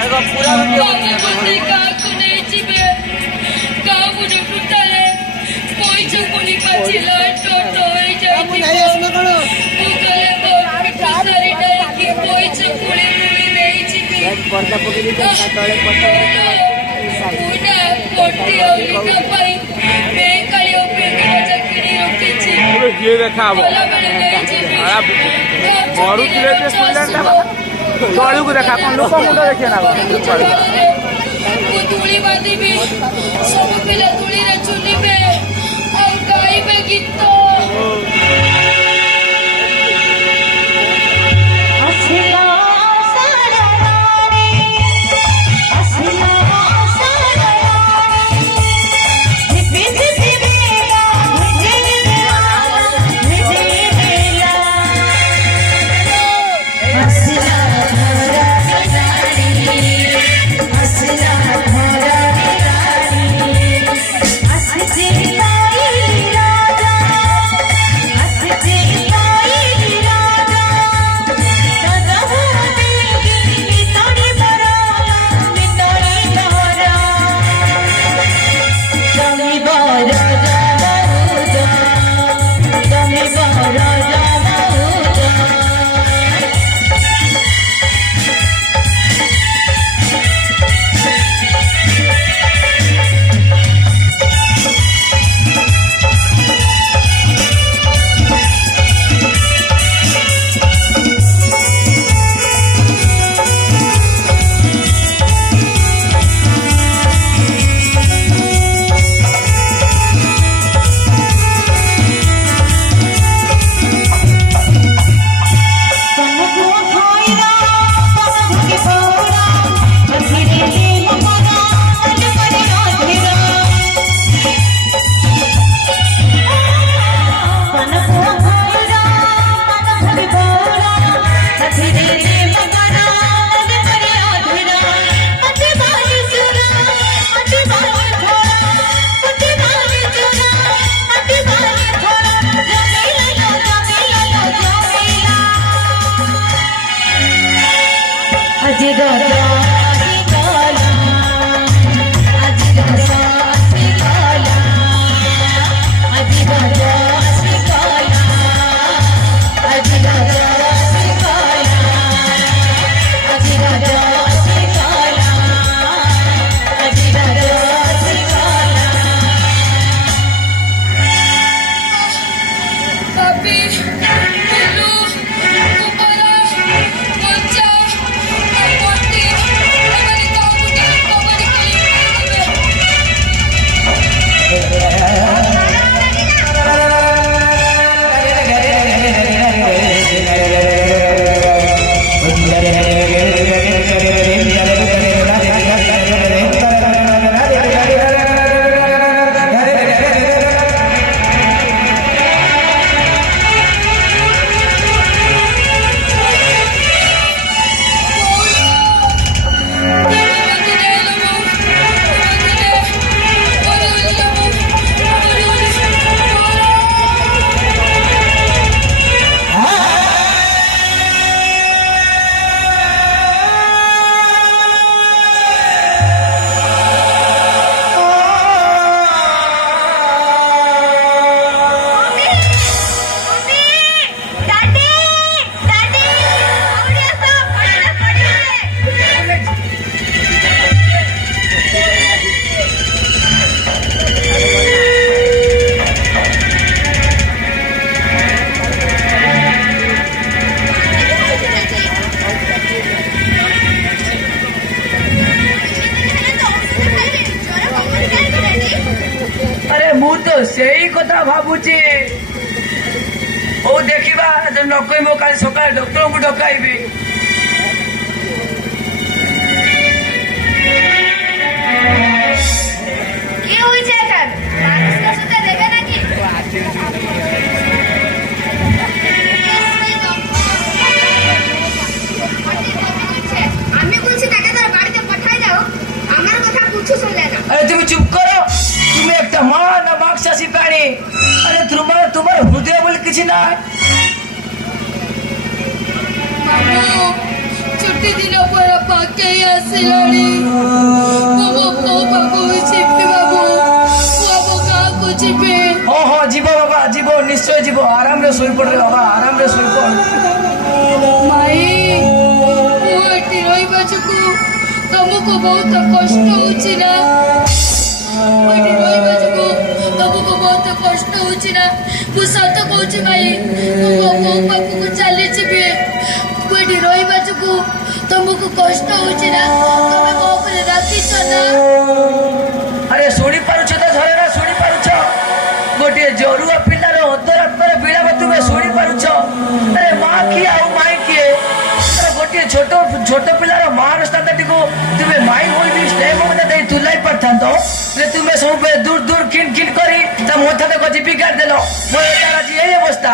पूरा वीडियो पर्दा पकड़ी तले ये देखा मरुले तलू को देखा कौन लोक मुंड देखिए ना तुली बांधिबी सब पिला तुली रे चुनिबे और गाइबे गीत से कथा भावुची ओ देखा न कह काल सका डॉक्टर को डकाइबी अरे तुम चुप करो तुम्हें एक मान माक्षासी प्राणी अरे तुम्हारा तुम्हारा हृदय बोले किसी ना चुप ଏତେ ଦିନ ପରେ ପାକେଇ ଆସିଲାଣି ମୁଁ ମୋ ପୁଅ ପାଖକୁ ଯିବି ବାବୁ ମୁଁ ଆମ ଗାଁକୁ ଯିବି ହଁ ହଁ ଯିବ ବାବା ଯିବ ନିଶ୍ଚୟ ଯିବ ଆରାମରେ ଶୋଇପଡ଼ ବାବା ଆରାମରେ ଶୋଇପଡ଼ ମାଇ ମୁଁ ଏଠି ରହିବା ଯୋଗୁଁ ତମକୁ ବହୁତ କଷ୍ଟ ହଉଛି ନା ମୁଁ ଏଠି ରହିବା ଯୋଗୁଁ ତମକୁ ବହୁତ କଷ୍ଟ ହଉଛି ନା ମୁଁ ସତ କହୁଛି ଭାଇ ମୁଁ ମୋ ବୋଉ ପାଖକୁ ଚାଲିଯିବି ମୁଁ ଏଠି ରହିବା ଯୋଗୁଁ ତମକୁ କଷ୍ଟ ହଉଛି ନା ତମେ ମୋ ଉପରେ ରାଗିଛ ନା ଆରେ ଶୁଣିପାରୁଛ ତ ଝରଣା ଶୁଣିପାରୁଛ ଗୋଟିଏ ଜରୁଆ ପିଲାର ଅନ୍ତରାତ୍ମାର ବିଳାପ ତୁମେ ଶୁଣିପାରୁଛ ଆରେ ମା କିଏ ଆଉ ମାଇ କିଏ ଗୋଟିଏ ଛୋଟ ପିଲାର ମାର ସ୍ଥାନଟିକୁ ତୁମେ ମାଇ ହୋଇକି ସ୍ନେହ ମମତା ଦେଇ ତୁଲାଇ ପାରିଥାନ୍ତ ତୁମେ ସବୁବେଳେ ଦୂର ଦୂର ଖିନ୍ ଖିନ୍ କରି ତା ମଥା ତକ ଚିପି କାଟିଦେଲ ମୋର ତାର ଆଜି ଏଇ ଅବସ୍ଥା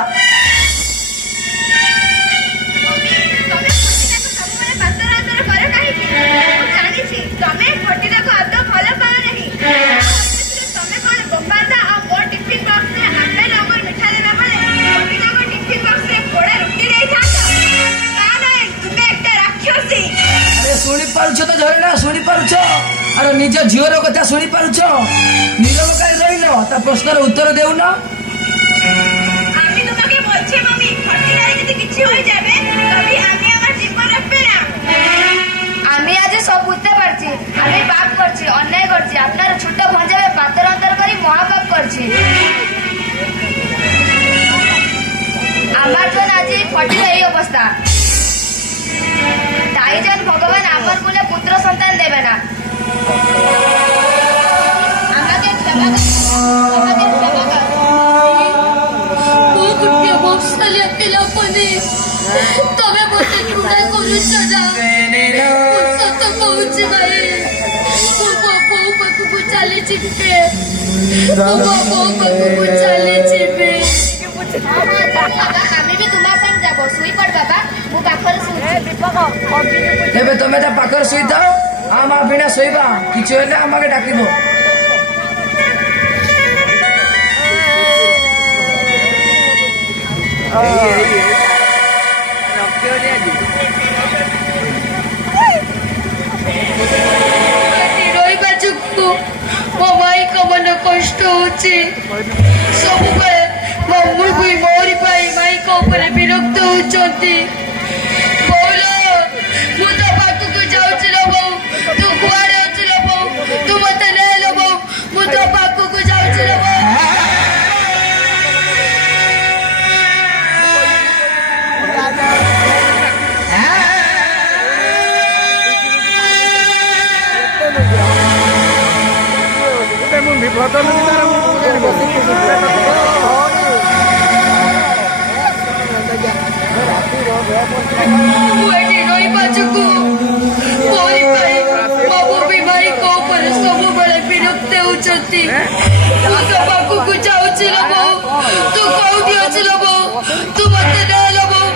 ଶୁଣିପାରୁଛ ତ ଝରଣା ଶୁଣିପାରୁଛ ଆରେ ନିଜ ଝିଅର କଥା ଶୁଣିପାରୁଛ ନିରବ କାହିଁ ରହିଲ ତା ପ୍ରଶ୍ନର ଉତ୍ତର ଦେଉନ আমি আজ সব বুঝতে পারছি আমি পাপ করছি অন্যায় করছি আপনার ছোট ভঞ্জাবে পাতর অন্তর করে মহাপাপ করছি আমার জন্য আজ ফটির এই অবস্থা তাই যেন ভগবান আমার বলে পুত্র সন্তান দেবে না আমাকে ক্ষমা কর ମୁଁ ଗୋଟିଏ ମଫସଲିଆ ପିଲା ପନି ତମେ ମୋତେ ଘୃଣା କରୁଛ ନା ମୁଁ ସତ କହୁଛି ଭାଇ ମୁଁ ମୋ ବୋଉ ପାଖକୁ ଚାଲିଯିବି ମୁଁ ମୋ ବୋଉ ପାଖକୁ ଚାଲିଯିବି আমি বি তোমার সাথে যাব শুই পড় বাবা মু পাখরে শুই ଏବେ ତମେ ତା ପାଖରେ ଶୋଇଥାଅ ଆମ ବିନା ଶୋଇବା କିଛି ହେଲେ ଆମକେ ଡାକିବ ରହିବା ଯୋଗୁଁ ମୋ ଭାଇଙ୍କ ମନ କଷ୍ଟ ହଉଛି ସବୁବେଳେ ମୋ ମୁଭି ମୋରି ପାଇଁ ଭାଇଙ୍କ ଉପରେ ବିରକ୍ତ ହଉଛନ୍ତି ବୋଉଲ ମୁଁ ତୋ ପାଖକୁ ଯାଉଛି ଲୋ ବୋଉ ତୁ କୁଆଡେ ଅଛୁ ଲୋ ବୋଉ ତୁ ମତେ ନେ ଲୋ ବୋଉ ମୁଁ ତୋ ପାଖକୁ ଯାଉଛି ଲୋ ବୋଉ ମୁଁ ଏଠି ରହିବା ଯୋଗୁଁ ମୋରି ପାଇଁ ମୋ ମୁଭି ଭାଇଙ୍କ ଉପରେ ସବୁବେଳେ ବିରକ୍ତ ହେଉଛନ୍ତି ମୁଁ ତୋ ପାଖକୁ ଯାଉଛି ଲୋ ବୋଉ ତୁ କୋଉଠି ଅଛୁ ଲୋ ବୋଉ ତୁ ମତେ ନେ ଲୋ ବୋଉ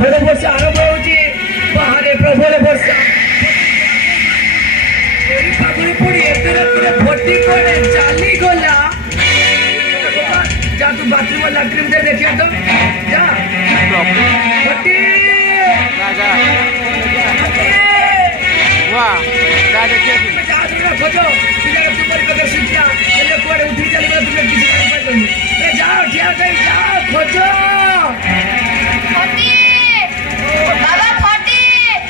ଝଡ଼ ବର୍ଷା ଆରମ୍ଭ ହଉଛି ବାହାରେ ପ୍ରବଳ ବର୍ଷା ପାଗୁଳି ପଡି ଏତେ ରାତିରେ ଫଟି ପଡେ ଚାଲିଗଲା ଯା ତୁ ବାଥରୁମ ଲାଟ୍ରିନ୍ ଦେ ଦେଖିବା ତ ଯା ଫଟି ଖୋଜ ପିଲାଟା ତୁମରି କଥା ଶିକ୍ଷା ହେଲେ କୁଆଡେ ଉଠିକି ଚାଲିଗଲା ତୁମେ କିଛି ଜାଣିପାରିଲନି ଯାଅ ଠିଆ ଯାଇ ଯାଅ ଖୋଜ বাবা ফটি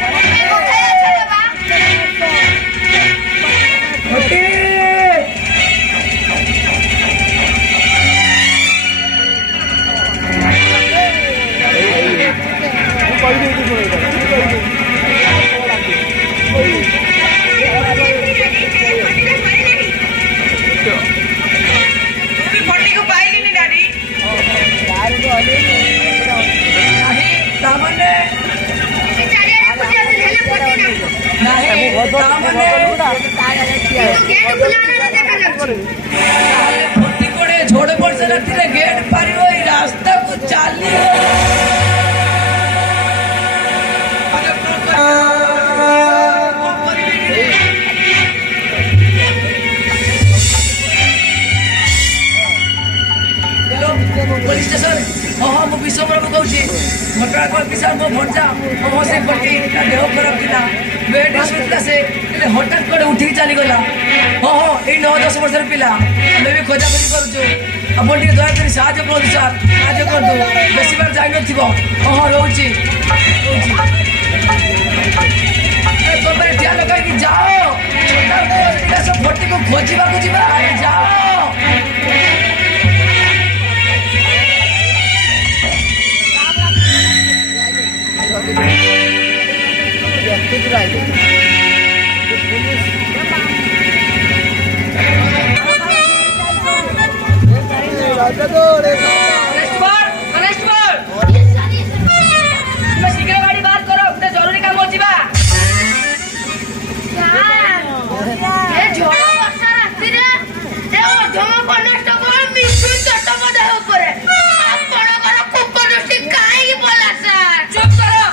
তুমি কোথায় আছো বাবা ফটি ମୁଁ ବିଷମର କହୁଛି ଘଟଣା କଣ ବିଷୟ ମୋ ଭଣଜା ମୋ ସେ ପଟି ତା ଦେହ ଖରାପ ଥିଲା ବେଡରେ ଶୋଇଥିଲା ସେ ହେଲେ ହଠାତ୍ କୁଆଡ଼େ ଉଠିକି ଚାଲିଗଲା। ହଁ ହଁ ଏଇ 9-10 ବର୍ଷର ପିଲା ଆମେ ବି ଖୋଜାଖୋଜି କରୁଛୁ। ଆପଣ ଟିକେ ଦୟାକରି ସାହାଯ୍ୟ କରନ୍ତୁ ସାର୍, ସାହାଯ୍ୟ କରନ୍ତୁ। ବେଶୀ ବାର ଯାଇନଥିବ। ହଁ ହଁ ରହୁଛି ତମେ ଠିଆ ଲଗାଇକି ଯାଅ ଫଟିକୁ ଖୋଜିବାକୁ ଯିବା ଯାଅ। शीघ्र गाड़ी बात करो, गोटे जरूरी काम ଯିବା। ଏ ଝଡ଼ ବର୍ଷା ରାତିରେ ଏ ଅଧମ କନେଷ୍ଟବଳ ମିଶୁ ଚଟପଦା ଉପରେ ଆପଣଙ୍କର କୁପଦୃଷ୍ଟି କାହିଁକି ପଡ଼ିଲା ସାର୍? चुप करो,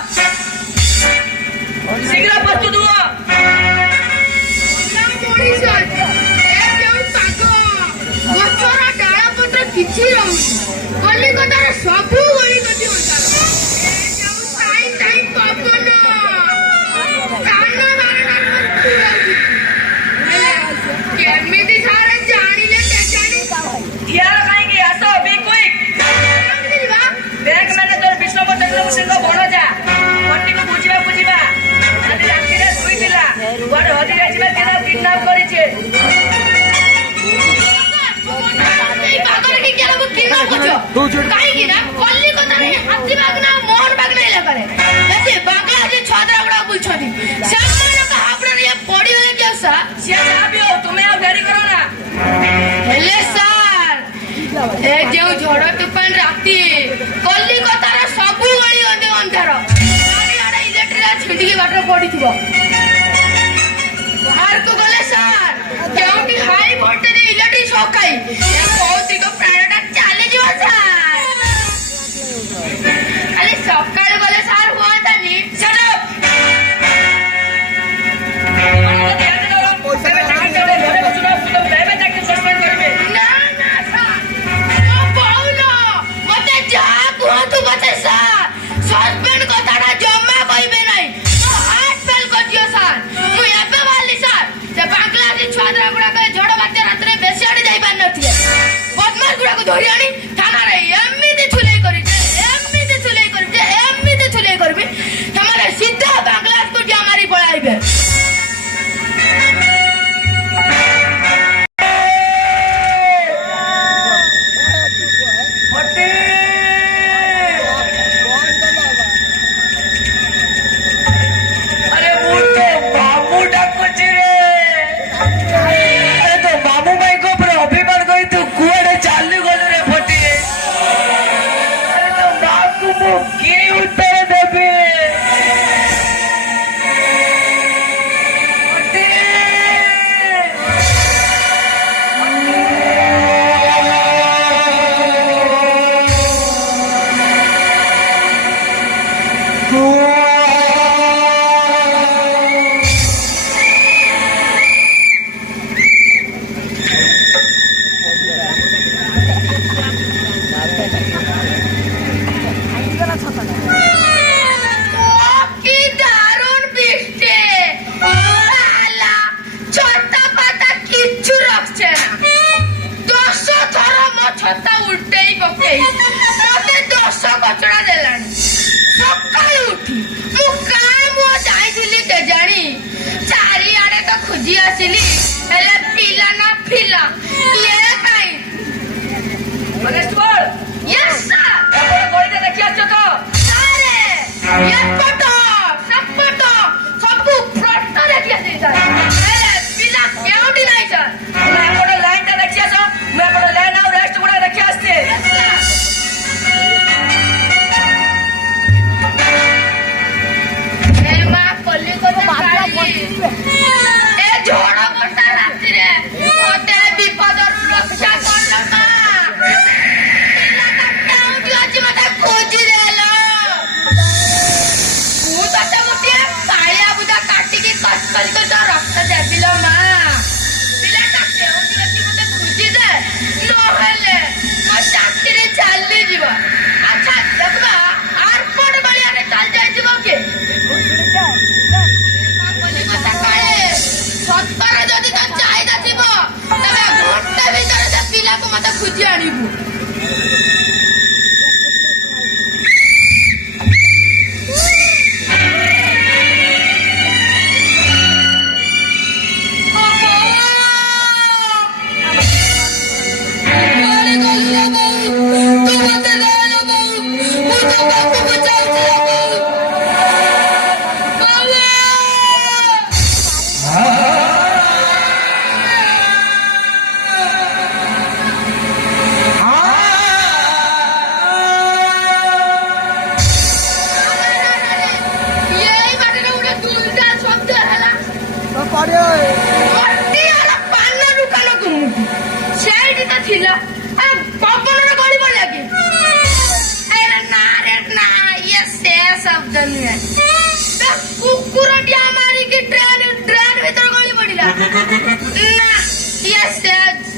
शीघ्र प्रस्तुत हुआ। ମଣିଷ ଏ ଯେଉଁ ପାଗ ଗଛର ଡାଳପତ୍ର କିଛି ରହୁନି, କଲିକତାର ସବୁ ଗଳିକତି ଅନ୍ଧାର। ଏ ଯେଉଁ ଟାଇ ଟାଇ ପବନ କାନ ଧାରଣାରୁ କେମିତି ସାର୍ ଜାଣିଲେ କେଜାଣି? यार कहेंगे आसो be quick. Bank manager Vishnu Chandra Singh भणजा पट्टी को बुझिबा आदि राति रे सुइतिला कुआडे हजि जाइबा केना किडनैप करिचे। এই পাগল কি কেন কিডন্যাপ করছো? কাহিকি না কলিকতারে হাতিবাগ না মোহনবাগ না এলাকারে এতে বাংলাদেশি ছদরা গুড়া বুঝছনি সেମାନଙ୍କ হাবড়ে ইয়ে পড়িগলে কেউ স্যার? सिया जाबियो तुमे आ देरी करो ना। হেলে স্যার এ যেউ ঝড় তুফান রাতি কলিকতার সবু গଳି অন্ধে ଅନ୍ଧାର চারিআଡ଼େ ইলেক্ট্রিক ছিটিকি ବାଟରେ ପଡ଼ିଥିବ। ବାହାରକୁ ଗଲେ ସାର୍ କେଉଁଠି ହାଇ ଭୋଲ୍ଟେଜ ଇଲେକ୍ଟ୍ରିକ୍ ସକାଇ ଏ ପୌତ୍ରିକ ପ୍ରାଣଟା ଚାଲିଯିବ ସାର୍। ଖାଲି ସକାଳୁ ଗଲେ ସାର୍ ହୁଅନ୍ତାନି? Shut up. मानो ध्यान दो तेरे लाइन चले घरे बसुना तुम लेबे जाके सस्पेंड करबे। ନା ନା ସାର୍ ମୋ ପାଉଲ ମତେ ଯାହା କୁହନ୍ତୁ ମତେ ସାର୍ ସସ୍ପେଣ୍ଡ କଥାଟା ଜମା କହିବେ ନାହିଁ। ମୋ ହାର୍ଟ ଫେଲ୍ କରିଯିବ ସାର୍। ମୁଁ ଏବେ ବାହାରିଲି ସାର୍ ସେ ବାଂଲାଦେଶୀ ଛୁଆଦରା ଗୁଡାକ ଝଡ଼ ବାତ୍ୟା ରାତିରେ ବେଶୀ ଆଡେ ଯାଇପାରିନଥିଲେ ବଦମାସ ଗୁଡାକୁ ଧରି ଆଣି ଥାନାରେ ଏମିତି ଛୁଲେଇ କରିବି ସେମାନେ ସିଧା ବାଂଲାଦେଶକୁ ଜିଆ ମାରି ପଳାଇବେ। ଫଟି अरे ମୁଁ ତ ମାମୁଁ ଡାକୁଛି ରେ। ଆରେ ତୋ ମାମୁଁ ଭାଇଙ୍କ ଉପରେ ଅଭିମାନ କରି ତୁ କୁଆଡେ ଚାଲିଗଲୁ ରେ ଫଟି? ଆରେ ତୋ ମାକୁ ମୁଁ କି ଉତ୍ତର ଦେବି? ଫଟି কি দারুণ বৃষ্টি আলা ছতা পাতা কিচ্ছু রাখছে না 10 থর মো ছতা উল্টেই পকেই মতে 10 কচড়া দেলানি সকালে উঠি মু কাম যাইছিলি কেজানি চারিআড়ে তো খুঁজি আসিলি হেলে পিলা না ফিলা ইয়ে কাই कनेस्टेबल यस सर ଆପଣ ଗଳିରେ ଦେଖି ଆଛ ତ? सारे एपट सपट सब प्रश्न देखि आसी सर हेले पिला केउटी नाही सर ତୁମେ ଏପଟ ଲାଇନ ଟା ଦେଖି ଆସ, ମୁଁ ଏପଟ ଲାଇନ ଆଉ ରେଷ୍ଟ ଗୁଡା ଦେଖି ଆସିଛି। हे मा कलिकता गाड़ी ए झड़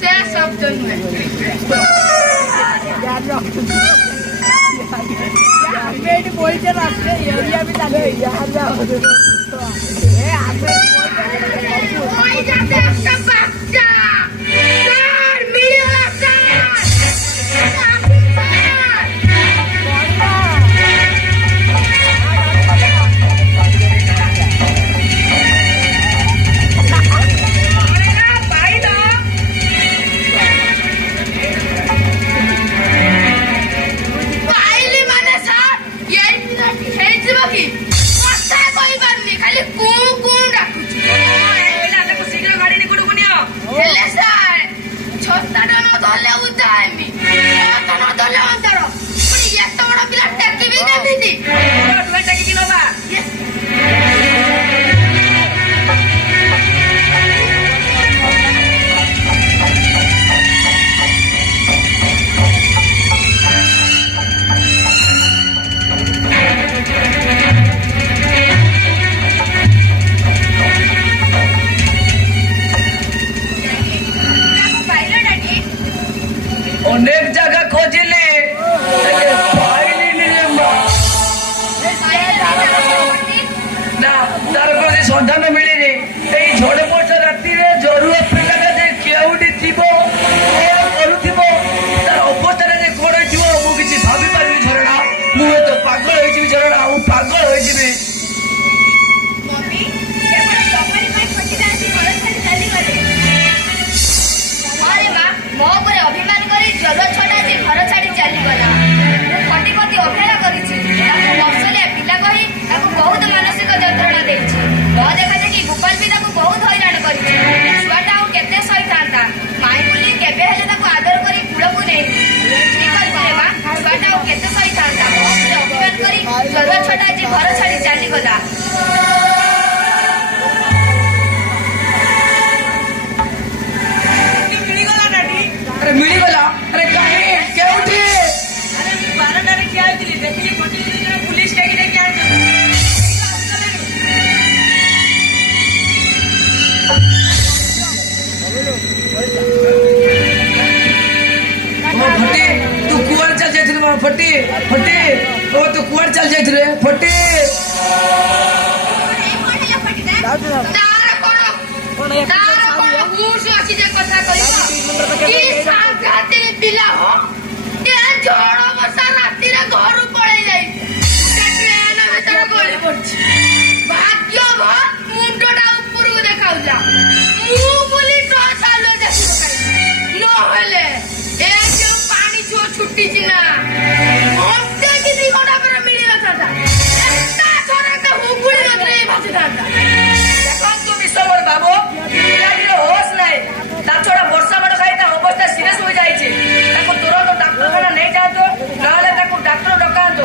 से शब्द नुहे बोलते रास्ते एरिया भी लगे कोई जाते একটা বাচ্চা স্যার মিলা পাইলি মানে স্যার এই পিলাটি হেইଯିବ কি কথা কই পারনি খালি কু কু ডাকুছি এলা তাকে শীঘ্র গাড়ি নিকুড় গুনিও হেলে স্যার ছতাটা ন ধরলে উঠাইমি ছতা ন ধরলে অন্তর পুনি এত বড় পিলা টেকিবি কেমিতি তুই টেকি কি নবা অনেক জায়গা খোঁজিলে হেলে পাইলিনি রে মা। না তার কোনো সন্ধান মিଳିনি। এই ঝড় ବର୍ଷା ରାତିରେ ଜରୁଆ ପିଲାଟା ଯେ କେଉଁଠି ଥିବ କଣ କରୁଥିବ ତାର ଅବସ୍ଥାରେ ଯେ କଣ ହେଇଥିବ ମୁଁ କିଛି ଭାବି ପାରିବି ଝରଣା। ମୁଁ ତ ପାଗଳ ହେଇଯିବି ଝରଣା, ମୁଁ ପାଗଳ ହେଇଯିବି। मम्मी केवल तमरी ପାଇଁ ଖୋଜିଲା ଆସି ଘର ଛାଡ଼ି ଚାଲିଗଲେ अरे माँ ମୋ ଉପରେ ଅଭିମାନ କରି ଜରୁଆ ଛୁଆଟା ଆଜି ଘର ଛାଡ଼ି ଚାଲିଗଲା ମୁଁ ଖଟି ଖଟି ଅବହେଳା କରିଛି ତାକୁ ବର୍ଷଲିଆ ପିଲା କହି ତାକୁ ବହୁତ ମାନସିକ ଯନ୍ତ୍ରଣା ଦେଇଛି ନ ଦେଖା ଦେଖି ଗୋପାଳ ବି ତାକୁ ବହୁତ ହଇରାଣ କରିଛି ଛୁଆଟା ଆଉ କେତେ ସହିଥାନ୍ତା ମାଇଁ ବୋଲି କେବେ ହେଲେ ତାକୁ ଆଦର କରି କୂଳକୁ ନେଇ ଠିକ କହିଥିଲେ ମା ଛୁଆଟା ଆଉ କେତେ ସହିଥାନ୍ତା ମୋ ଉପରେ ଅଭିମାନ କରି ଜରୁଆ ଛୁଆଟା ଆଜି ଘର ଛାଡ଼ି ଚାଲିଗଲା ଆରେ ମିଳିଗଲା? ଆରେ କାହିଁ କେଉଁଠି? ବାରଣ୍ଡାରେ ଠିଆ ହେଇଥିଲି ଦେଖିଲି ପଟି ପୁଲିସ ଟେକି ଟେକି ଆଣିଛନ୍ତି ଓ ଫଟି ତୁ କୁଆଡେ ଚାଲି ଯାଇଥିଲୁ ମୋ ଫଟି? ଫଟି ଓ ତୁ କୁଆଡେ ଚାଲି ଯାଇଥିଲୁ ଫଟି? ତାର କଣ ତାର କଣ ହୁଶ ଅଛି ଯେ କଥା କହିବ କି ସାଂଘାତିକ ପିଲା ହୋ ଏ ଝଡ଼ ବର୍ଷା ରାତିରେ ଘରୁ ପଳେଇ ଯାଇଛି ଟ୍ରେନ ଭିତରେ ଗଳି ପଡିଛି ଭାଗ୍ୟ ଭଲ ମୁଣ୍ଡଟା ଉପରକୁ ଦେଖାଉଥିଲା ମୁଁ ବୋଲି ଟର୍ଚ୍ଚ ଆଲୁଅ ଦେଖି ପକାଇଲି ନହେଲେ ଏ ଯୋଉ ପାଣି ଛୁଅ ଛୁଟିଛି ନା ଘଣ୍ଟେ କି 2 ଘଣ୍ଟା ପରେ ମିଳିନଥାନ୍ତା ଏଟା ଥରକା ହୁଗୁଳି ନଥିଲେ ଭାସିଥାନ୍ତା ଦେଖନ୍ତୁ ବିଶ୍ୱର ବାବୁ ପିଲାଟିର ହୋସ ନାହିଁ ତା ଛଡା ବର୍ଷା ମାଡ଼ ଖାଇ ତା ଅବସ୍ଥା ସିରିୟସ ହୋଇଯାଇଛି ତାକୁ ତୁରନ୍ତ ଡାକ୍ତରଖାନା ନେଇଯାଆନ୍ତୁ ନହେଲେ ତାକୁ ଡାକ୍ତର ଡକାନ୍ତୁ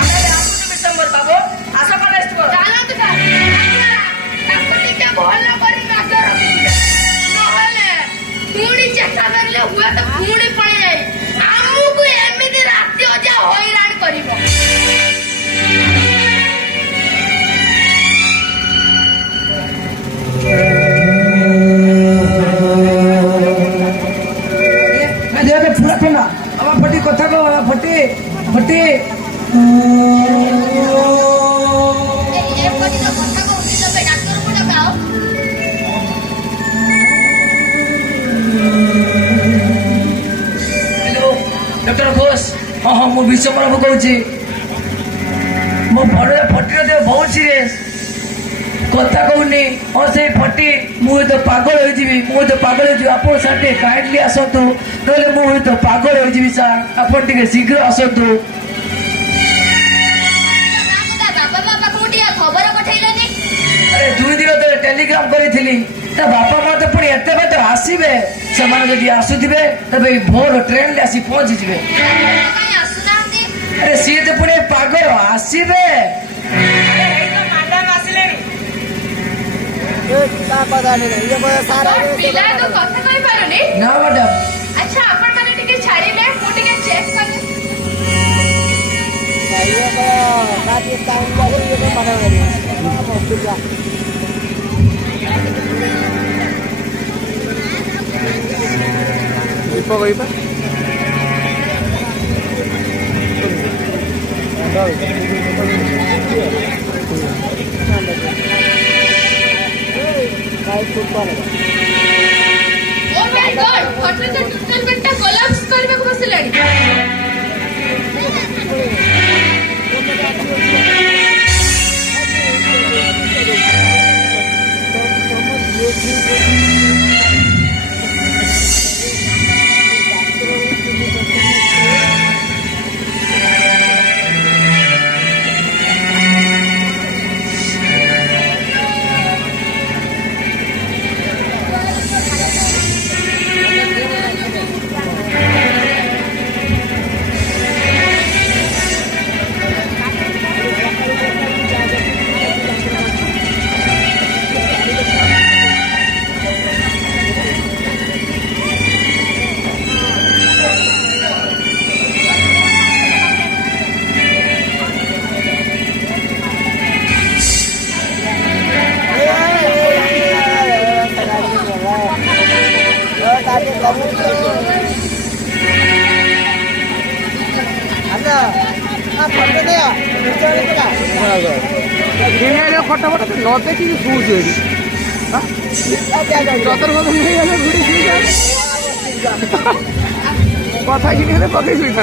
ଆମେ ଆସୁଛୁ ବିଶ୍ୱର ବାବୁ ଆସ କଣ ଆସିବ ଚାଲନ୍ତୁ ତାକୁ ଟିକେ ଭଲ କରି ନଜର ରଖିଥିବେ ନହେଲେ ପୁଣି ଚେଷ୍ଟା କରିଲେ ହୁଏତ ପୁଣି ପଳେଇ ଯାଇ ଆମକୁ ଏମିତି ରାତି ଅଜା ହଇରାଣ କରିବ ଦେହରେ ପୁରା ଥଣ୍ଡା ଆମ ଫଟି କଥା କହ ଫଟି ଫଟି ଏପରି ତ କଥା କହୁଛି ତମେ ଡାକ୍ତରକୁ ଡକାଅ ହ୍ୟାଲୋ ଡକ୍ଟର ଘୋଷ ହଁ ହଁ ମୁଁ ବିଶ୍ୱପ୍ରଭୁ କହୁଛି ମୋ ଭଣରେ ଫଟିର ଦେହ ବହୁତ ସିରିୟସ କଥା କହୁନି ହଁ ସେଇ ଫଟି ମୁଁ ତ ପାଗଳ ହୋଇଯିବି ଆପଣ ସାର୍ ଟିକେ କାଇଣ୍ଡଲି ଆସନ୍ତୁ ନହେଲେ ମୁଁ ତ ପାଗଳ ହୋଇଯିବି ସାର୍ ଆପଣ ଟିକେ ଶୀଘ୍ର ଆସନ୍ତୁ ତା ବାପା ମା ପାଖକୁ ଟିକେ ଖବର ପଠେଇଲନି ଆରେ 2 ଦିନ ତଳେ ଟେଲିଗ୍ରାମ କରିଥିଲି ତା ବାପା ମା ତ ପୁଣି ଏତେ ବାଟ ଆସିବେ ସେମାନେ ଯଦି ଆସୁଥିବେ ତେବେ ଏଇ ଭୋର ଟ୍ରେନରେ ଆସି ପହଞ୍ଚିଯିବେ କାହିଁ ଆସୁନାହାନ୍ତି ଆରେ ସିଏ ତ ପୁଣି ପାଗଳ ଆସିବେ ମ୍ୟାଡାମ ଆସିଲେଣି ପିଲା ତ କଥା କହିପାରୁନି ନା ମ୍ୟାଡାମ ଆଚ୍ଛା ଆପଣ ମାନେ ଟିକେ ଛାଡ଼ିଲେ ମୁଁ ଟିକେ ଚେକ୍ କଲି ଦୀପକ କହିବା ओ माय गॉड फटरे तो टोटल बेटा कोलाप्स करबे को बसलाडी फटाफट न देखिए शूज कथा कि पकई शुई था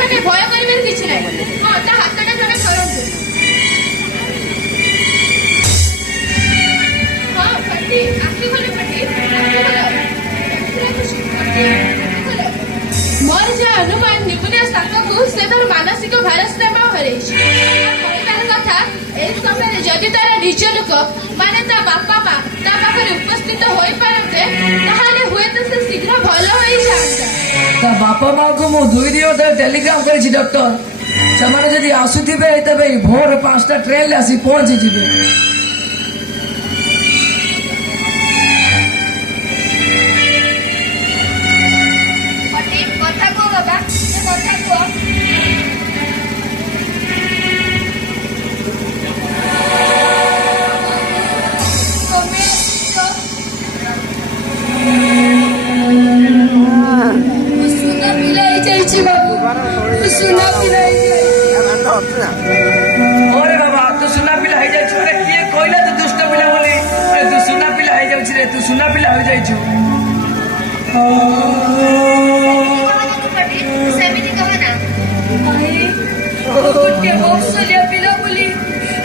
ମାନେ ଭୟ କରିବାର କିଛି ନାହିଁ ହଁ ତା ହାତଟା ଜଣେ ଧରନ୍ତୁ ହଁ ଫଟି ଆଖି ଖୋଲ ମୋର ଯାହା ଅନୁମାନ ନିପୁଣିଆ ସ୍ଥାନକୁ ସେ ତାର ମାନସିକ ଭାରସାମ୍ୟ ହରେଇଛି କହିବାର କଥା ଏହି ସମୟରେ ଯଦି ତାର ନିଜ ଲୋକ ମାନେ ତା ବାପା ମା ତା ପାଖରେ ଉପସ୍ଥିତ ହୋଇପାରନ୍ତେ ତାହେଲେ ହୁଏତ ସେ ଶୀଘ୍ର ଭଲ ହୋଇଯାଆନ୍ତା ତା ବାପା ମାଆଙ୍କୁ ମୁଁ 2 ଦିନ ଧରି ଟେଲିଗ୍ରାମ କରିଛି ଡକ୍ଟର ସେମାନେ ଯଦି ଆସୁଥିବେ ତେବେ ଭୋର 5ଟା ଟ୍ରେନରେ ଆସି ପହଞ୍ଚିଯିବେ କଥା କୁହ ବାବା କଥା କୁହ ସୁନା ପିଲା ହେଇଯାଇଛି ବାବୁ ସୁନା ପିଲା ओरे बाबा तू सुना पिला हो जाइछु अरे किए कहला तू दुष्ट पिला बोली अरे तू सुना पिला हो जाइछु रे तू सुना पिला हो जाइछु ସେମିତି କହ ନା ଭାଇ ଗୋଟିଏ କୌଶଳିଆ ପିଲା ବୋଲି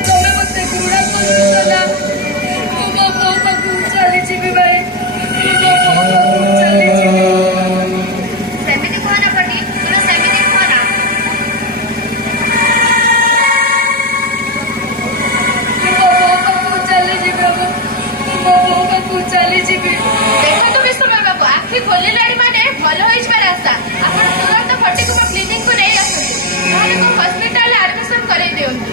ତମେ ମତେ ଘୃଣା କରୁଛ ନା ମୁଁ ମୋ ବୋଉ ପାଖକୁ ଚାଲିଯିବି ଭାଇ ମୁଁ ମୋ ବୋଉ ପାଖକୁ ଚାଲିଯିବି ସେମିତି କହ ନା ପଟି ତୁମେ ସେମିତି କହ ନା ମୁଁ ମୋ ବୋଉ ପାଖକୁ ଚାଲିଯିବି ମୁଁ ମୋ ବୋଉ ପାଖକୁ ଚାଲିଯିବି ଦେଖନ୍ତୁ ବିଷ୍ଣୁ ବାବୁ ଆଖି ଖୋଲିଲାଣି ମାନେ ଭଲ ହୋଇଯିବାର ଆଶା ଆପଣ ତୁରନ୍ତ ଫଟିକୁ ମୋ କ୍ଲିନିକକୁ ନେଇ ଆସନ୍ତୁ ନହେଲେ ମୁଁ ହସ୍ପିଟାଲରେ ଆଡମିସନ କରେଇ ଦିଅନ୍ତୁ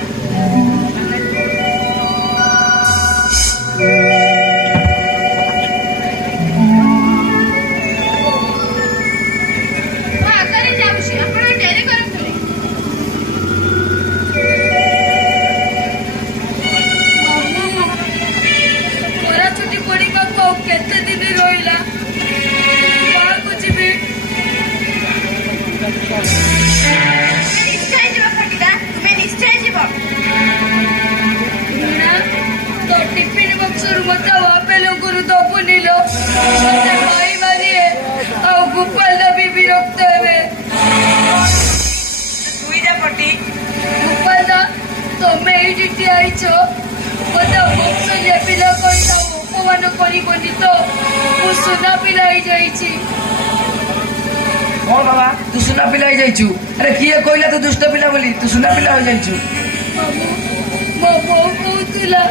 ମୁଁ ଆଗରେ ଯାଉଛି ଆପଣ ଡେରି କରନ୍ତୁନି ଖରା ଛୁଟି ପଡ଼ିବାକୁ ଆଉ କେତେ ଦିନ ରହିଲା ଗାଁକୁ ଯିବି ତୁମେ ନିଶ୍ଚୟ ଯିବ ଫଟିକା ତୁମେ ନିଶ୍ଚୟ ଯିବ ଘୃଣା ତୋ ଟିଫିନ ବକ୍ସରୁ ମତେ ଆଉ ଆପେଲଙ୍କୁ ଦବୁନି ଲୋ ମତେ ଭାଇ ମାରିଏ ଆଉ ଗୋପାଳ ବି ବିରକ୍ତ ହେବେ তুই যা পটি ଗୋପାଳ ତମେ ଏଇଠି ଠିଆ ହେଇଛ ମତେ ବକ୍ସ ପିଲା କହିଲା ଅପମାନ କରିବନି ତ ମୁଁ ସୁନା ପିଲା ହେଇଯାଇଛି कौन बाबा तू सुना पिला हो जाइछु अरे किए कहला तू दुष्ट पिला बोली तू सुना पिला हो जाइछु ମାମୁଁ ମୋ ବୋଉ କହୁଥିଲା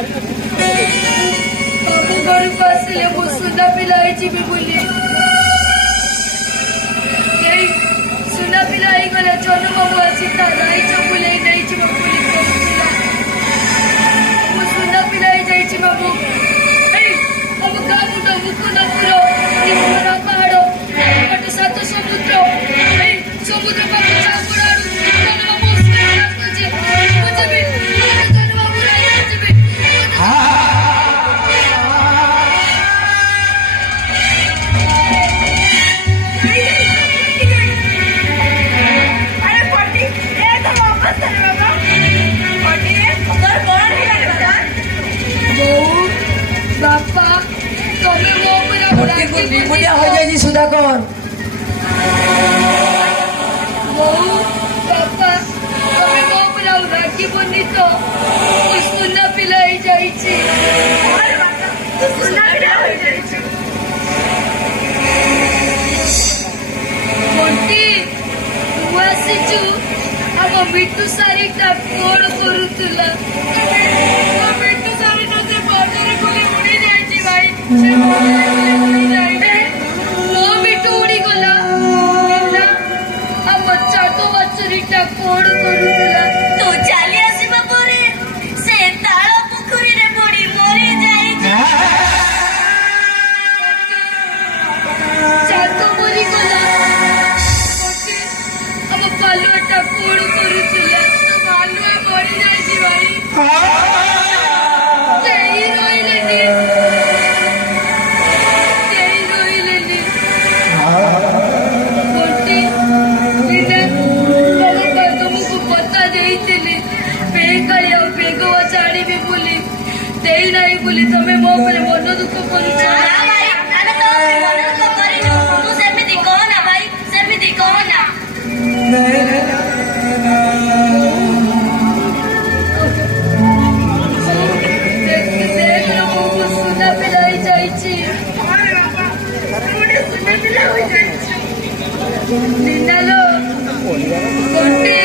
ମାମୁଁ ଘରକୁ ଆସିଲେ ମୁଁ ସୁନା ପିଲା ହେଇଯିବି ବୋଲି ଏଇ ସୁନା ପିଲା ହେଇଗଲେ ଜନ ବାବୁ ଆସି ତା ରାଇଜ ବୁଲେଇ ନେଇଯିବ ବୋଲି କହୁଥିଲା ମୁଁ ସୁନା ପିଲା ହେଇଯାଇଛି ବାବୁ ଏଇ ଆମ ଗାଁ ମୁଣ୍ଡ ମୁକୁନ୍ଦପୁର ତିମରା ପାହାଡ଼ ଗୋଟେ 7 ସମୁଦ୍ର ଏଇ ସମୁଦ୍ର ପାଖ ଚାକୁଡ଼ା ଆଡୁ ଜନ ବାବୁ ଆସୁଛି ମୁଁ ଯିବି ଜନ ବାବୁ ରାଇଜ ଯିବି ଗୋଟିକୁ ନିମୁନିଆ ହୋଇଯାଇଛି ସୁଧାକର। ବୋଉ ବାପା ତମେ ମୋ ଉପରେ ଆଉ ରାଗିବନି ତ? ମୁଁ ସୁନା ପିଲା ହେଇଯାଇଛି। ବଣ୍ଟି ତୁ ଆସିଛୁ। ଆମ ମିଟୁ ଶାଢ଼ୀଟା କଣ କରୁଥିଲା? ମିଟୁ ଶାଢ଼ୀଟା ସେ ବଜାର ଗଲେ ଉଡ଼ି ଯାଇଛି ଭାଇ। ସେ ବଜାର ଗଲେ ଉଡ଼ି ଯାଇଛି। ମୋ ମିଟୁ ଉଡ଼ିଗଲା। ଆମ ଚାଟ ବାଛୁରୀଟା କଣ କରୁଥିଲା? ତୁ ଚାଲି ଆସିବା ପରେ ସେ ତାଳ ପୋଖରୀରେ ପଡି ମରି ଯାଇଛି। ଚାଟ ମରିଗଲା। ଆମ ପାଲୁଆଟା କଣ କରୁଥିଲା? ପାଲୁଆ ମରି ଯାଇଛି ଭାଇ। କେହି ରହିଲେନି। କେହି ରହିଲେନି। ବଣ୍ଟି ଦିନେ ତମକୁ କଥା ଦେଇଥିଲି ବେକାଳି ଆଉ ବେଗୱାଚ ଆଣିବି ବୋଲି। ଦେଇନାହିଁ ବୋଲି ତମେ ମୋ ଉପରେ ମନ ଦୁଃଖ କରୁଛ। ନା ଭାଇ, ଆମେ ତ ମନ ଦୁଃଖ କରିନୁ। ତୁ ସେମିତି କହନା ଭାଇ, ସେମିତି କହନା। ସୁନା ପିଲା ହେଇଯାଇଛି। ନିନାଲୋ ବଣ୍ଟି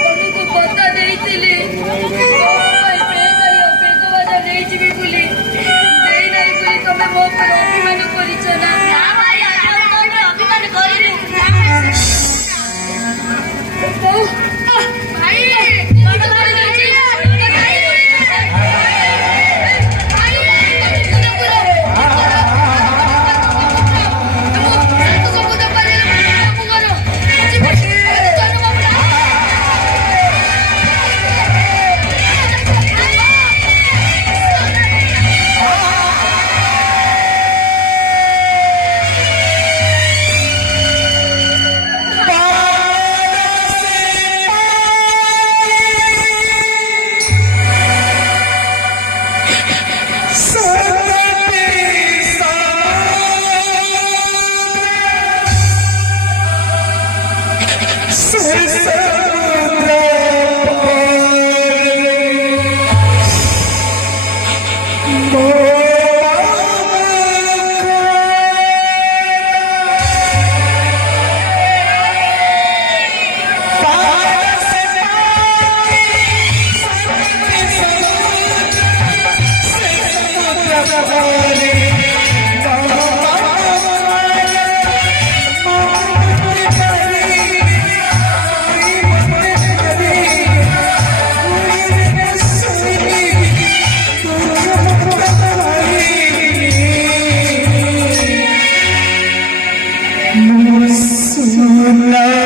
ତମକୁ କଥା ଦେଇଥିଲି ବେଗବାଜା ନେଇଯିବି ବୋଲି। ଦେଇନାହିଁ ବୋଲି ତମେ ମୋ ଉପରେ ଅଭିମାନ କରିଛ ନା? ନା ଭାଇ, ଆମେ ଆଉ ତୋ ଉପରେ ଅଭିମାନ କରିନୁ। ଭାଇ Sunnah